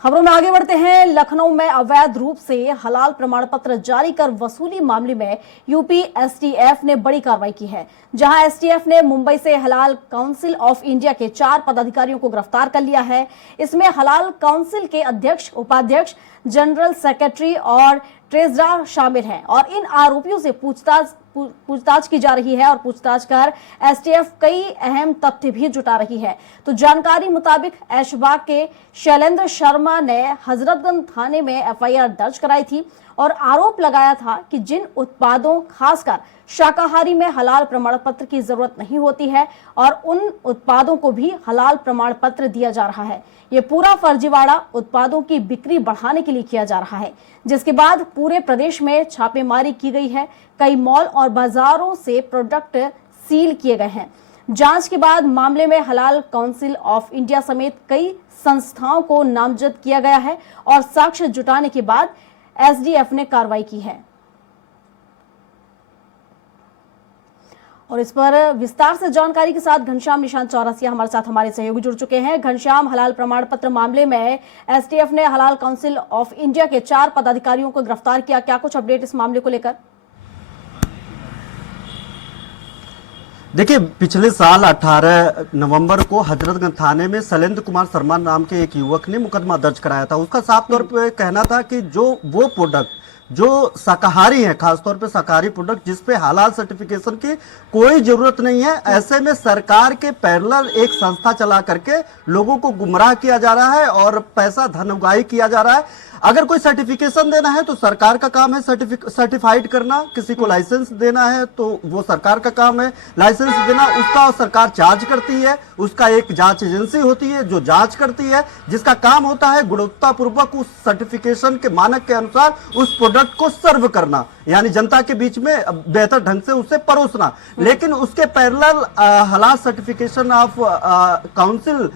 खबरों में आगे बढ़ते हैं। लखनऊ में अवैध रूप से हलाल प्रमाण पत्र जारी कर वसूली मामले में यूपी एसटीएफ ने बड़ी कार्रवाई की है, जहां एसटीएफ ने मुंबई से हलाल काउंसिल ऑफ इंडिया के 4 पदाधिकारियों को गिरफ्तार कर लिया है। इसमें हलाल काउंसिल के अध्यक्ष, उपाध्यक्ष, जनरल सेक्रेटरी और ट्रेजरर शामिल हैं और इन आरोपियों से पूछताछ की जा रही है और पूछताछ कर एसटीएफ कई अहम तथ्य भी जुटा रही है। तो जानकारी मुताबिक ऐशबाग के शैलेंद्र शर्मा ने हजरतगंज थाने में एफआईआर दर्ज कराई थी और आरोप लगाया था कि जिन उत्पादों, खासकर शाकाहारी में हलाल प्रमाण पत्र की जरूरत नहीं होती है और उन उत्पादों को भी हलाल प्रमाण पत्र दिया जा रहा है। ये पूरा फर्जीवाड़ा उत्पादों की बिक्री बढ़ाने के लिए किया जा रहा है, जिसके बाद पूरे प्रदेश में छापेमारी की गई है। कई मॉल और बाजारों से प्रोडक्ट सील किए गए हैं। जांच के बाद मामले में हलाल काउंसिल ऑफ इंडिया समेत कई संस्थाओं को नामजद किया गया है और साक्ष्य जुटाने के बाद एसडीएफ ने कार्रवाई की है। और इस पर विस्तार से जानकारी के साथ घनश्याम निशांत चौरसिया हमारे साथ हमारे सहयोगी जुड़ चुके हैं। घनश्याम, हलाल प्रमाण पत्र मामले में एसटीएफ ने हलाल काउंसिल ऑफ इंडिया के 4 पदाधिकारियों को गिरफ्तार किया, क्या कुछ अपडेट इस मामले को लेकर? देखिए, पिछले साल 18 नवंबर को हजरतगंज थाने में शैलेंद्र कुमार शर्मा नाम के एक युवक ने मुकदमा दर्ज कराया था। उसका साफ तौर पे कहना था कि वो प्रोडक्ट जो शाकाहारी है, खासतौर पे शाकाहारी प्रोडक्ट जिसपे हलाल सर्टिफिकेशन की कोई जरूरत नहीं है, ऐसे में सरकार के पैरेलल एक संस्था चला करके लोगों को गुमराह किया जा रहा है और पैसा धन उगाही किया जा रहा है। अगर कोई सर्टिफिकेशन देना है तो सरकार का काम है सर्टिफाइड करना, किसी को लाइसेंस देना है तो वो सरकार का काम है लाइसेंस देना, उसका सरकार जांच करती है, उसका एक जांच एजेंसी होती है जो जांच करती है, जिसका काम होता है गुणवत्तापूर्वक उस सर्टिफिकेशन के मानक के अनुसार उस प्रोडक्ट को सर्व करना, यानी जनता के बीच में बेहतर ढंग से उसे परोसना। लेकिन उसके पैरेलल हलाल certification of council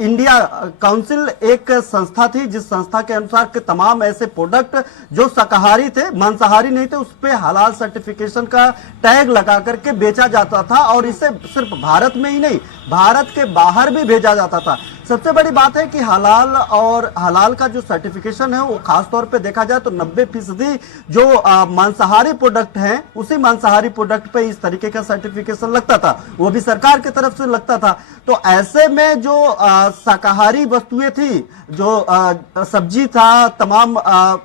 India council एक संस्था थी, जिस संस्था के अनुसार के तमाम ऐसे प्रोडक्ट जो शाकाहारी थे, मांसाहारी नहीं थे, उस पे हलाल सर्टिफिकेशन का टैग लगा करके बेचा जाता था और इसे सिर्फ भारत में ही नहीं, भारत के बाहर भी भेजा जाता था। सबसे बड़ी बात है कि हलाल का जो सर्टिफिकेशन है वो खासतौर पे देखा जाए तो 90% जो मांसाहारी प्रोडक्ट हैं, उसी मांसाहारी प्रोडक्ट पे इस तरीके का सर्टिफिकेशन लगता था, वो भी सरकार की तरफ से लगता था। तो ऐसे में जो शाकाहारी वस्तुएं थी, जो सब्जी था, तमाम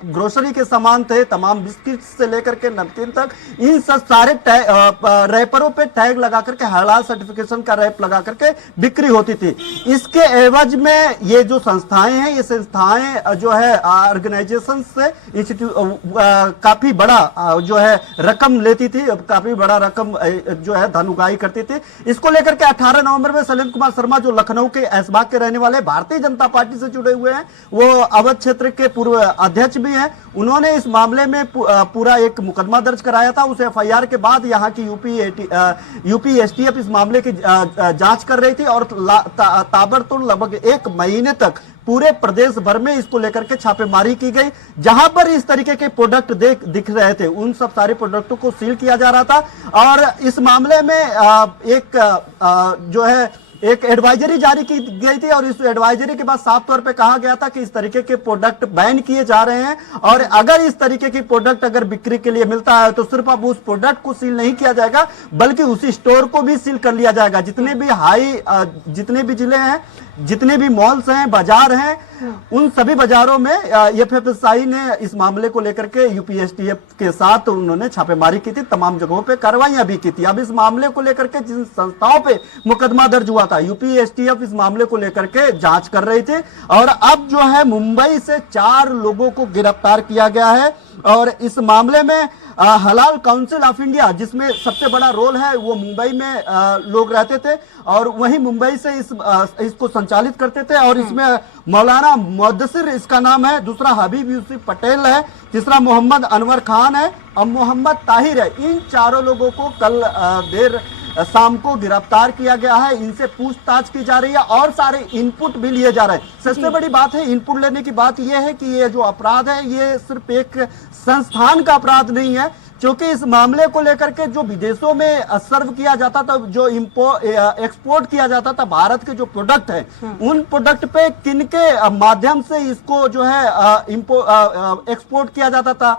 ग्रोसरी के सामान थे, तमाम बिस्किट से लेकर के नमकीन तक, इन सब सारे रैपरों पे टैग लगा करके हलाल सर्टिफिकेशन का रैप लगा करके बिक्री होती थी। इसके एवज में ये जो संस्थाएं हैं, ये संस्थाएं जो है ऑर्गेनाइजेशन से काफी बड़ा जो है रकम लेती थी, काफी बड़ा रकम जो है धन उगाही करती थी। इसको लेकर के 18 नवंबर में शैलेंद्र कुमार शर्मा जो लखनऊ के ऐशबाग के रहने वाले भारतीय जनता पार्टी से जुड़े हुए हैं, वो अवध क्षेत्र के पूर्व अध्यक्ष भी हैं, उन्होंने इस मामले में पूरा एक मुकदमा दर्ज कराया था। उस एफआईआर के बाद यहाँ की यूपी एसटीएफ इस मामले की जांच कर रही थी और ताबड़तोड़ लगभग 1 महीने तक पूरे प्रदेश भर में इसको लेकर के छापेमारी की गई। जहां पर इस तरीके के प्रोडक्ट दिख रहे थे, उन सब सारे प्रोडक्टों को सील किया जा रहा था। और इस मामले में जो है एक एडवाइजरी जारी की गई थी और इस एडवाइजरी के बाद साफ तौर पे कहा गया था कि इस तरीके के प्रोडक्ट बैन किए जा रहे हैं और अगर इस तरीके की प्रोडक्ट अगर बिक्री के लिए मिलता है तो सिर्फ अब उस प्रोडक्ट को सील नहीं किया जाएगा, बल्कि उसी स्टोर को भी सील कर लिया जाएगा। जितने भी जिले हैं, जितने भी मॉल्स हैं, बाजार हैं, उन सभी बाजारों में एफएसआई ने इस मामले को लेकर के यूपीएसटीएफ के साथ उन्होंने छापेमारी की थी, तमाम जगहों पे कार्रवाइयां भी की थी। अब इस मामले को लेकर के जिन संस्थाओं पे मुकदमा दर्ज हुआ था, यूपीएसटीएफ इस मामले को लेकर के जांच कर रही थी और अब जो है मुंबई से 4 लोगों को गिरफ्तार किया गया है। और इस मामले में हलाल काउंसिल ऑफ इंडिया, जिसमें सबसे बड़ा रोल है, वो मुंबई में लोग रहते थे और वहीं मुंबई से इसको संचालित करते थे। और इसमें मौलाना मुद्दसिर इसका नाम है, दूसरा हबीब यूसुफ पटेल है, तीसरा मोहम्मद अनवर खान है और मोहम्मद ताहिर है। इन चारों लोगों को कल देर शाम को गिरफ्तार किया गया है। इनसे पूछताछ की जा रही है और सारे इनपुट भी लिए जा रहे हैं। सबसे बड़ी बात है इनपुट लेने की बात यह है कि ये जो अपराध है ये सिर्फ एक संस्थान का अपराध नहीं है, क्योंकि इस मामले को लेकर के जो विदेशों में सर्व किया जाता था, जो एक्सपोर्ट किया जाता था भारत के जो प्रोडक्ट है, उन प्रोडक्ट पे किनके माध्यम से इसको जो है एक्सपोर्ट किया जाता था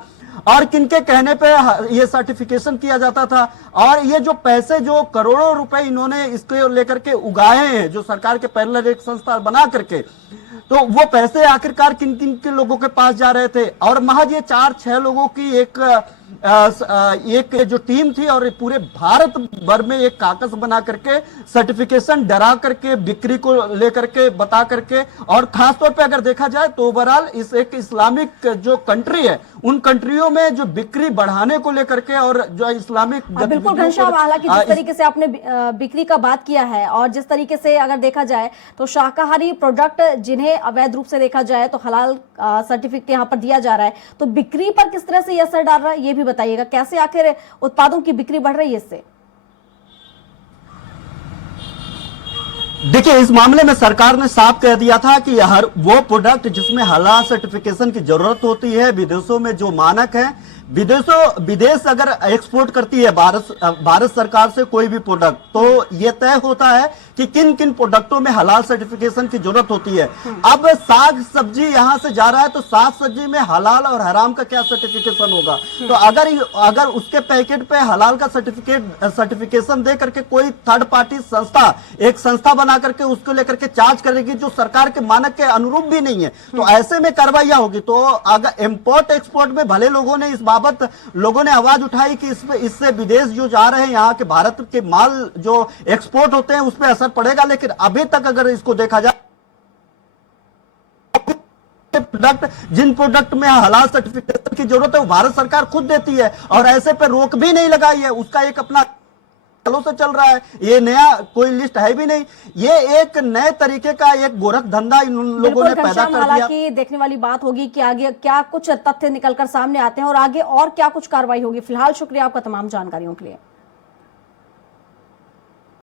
और किनके कहने पे ये सर्टिफिकेशन किया जाता था, और ये जो पैसे जो करोड़ों रुपए इन्होंने इसको लेकर के उगाए हैं जो सरकार के पैरेलल एक संस्था बना करके, तो वो पैसे आखिरकार किन किन के लोगों के पास जा रहे थे। और महज ये 4-6 लोगों की एक जो टीम थी और पूरे भारत भर में एक कागज बना करके सर्टिफिकेशन डरा करके बिक्री को लेकर के बता करके, और खासतौर पे अगर देखा जाए तो ओवरऑल इस एक इस्लामिक जो कंट्री है उन कंट्रियों में जो बिक्री बढ़ाने को लेकर के और जो इस्लामिक बिल्कुल घनश्याम, हालांकि जिस तरीके से आपने बिक्री का बात किया है और जिस तरीके से अगर देखा जाए तो शाकाहारी प्रोडक्ट जिन्हें अवैध रूप से देखा जाए तो हलाल सर्टिफिकेट यहाँ पर दिया जा रहा है, तो बिक्री पर किस तरह से ये असर डाल रहा है ये भी बताइएगा। कैसे आखिर उत्पादों की बिक्री बढ़ रही है इससे? देखिए, इस मामले में सरकार ने साफ कह दिया था कि हर वो प्रोडक्ट जिसमें हलाल सर्टिफिकेशन की जरूरत होती है, विदेशों में जो मानक है, विदेश अगर एक्सपोर्ट करती है भारत सरकार से कोई भी प्रोडक्ट, तो ये तय होता है कि किन किन प्रोडक्टों में हलाल सर्टिफिकेशन की जरूरत होती है। अब साग सब्जी यहां से जा रहा है तो साग सब्जी में हलाल और हराम का क्या सर्टिफिकेशन होगा? तो अगर उसके पैकेट पे हलाल का सर्टिफिकेशन दे करके कोई थर्ड पार्टी संस्था एक संस्था बना करके उसको लेकर के चार्ज करेगी जो सरकार के मानक के अनुरूप भी नहीं है, तो ऐसे में कार्रवाइयां होगी। तो अगर इंपोर्ट एक्सपोर्ट में भले लोगों ने इस बाबत लोगों ने आवाज उठाई कि इससे विदेश जो जा रहे हैं यहाँ के भारत के माल जो एक्सपोर्ट होते हैं उस पर असर पड़ेगा, लेकिन अभी तक अगर इसको देखा जाए जिन प्रोडक्ट में हलाल सर्टिफिकेशन की जरूरत है वो भारत सरकार खुद देती है और ऐसे पे रोक भी नहीं लगाई है। उसका एक अपना सालों से चल रहा है, ये नया कोई लिस्ट है भी नहीं। ये एक नए तरीके का एक गोरख धंधा इन लोगों ने पैदा कर दिया। हालांकि देखने वाली बात होगी कि आगे क्या कुछ तथ्य निकलकर सामने आते हैं और आगे और क्या कुछ कार्रवाई होगी। फिलहाल शुक्रिया आपका तमाम जानकारियों के लिए।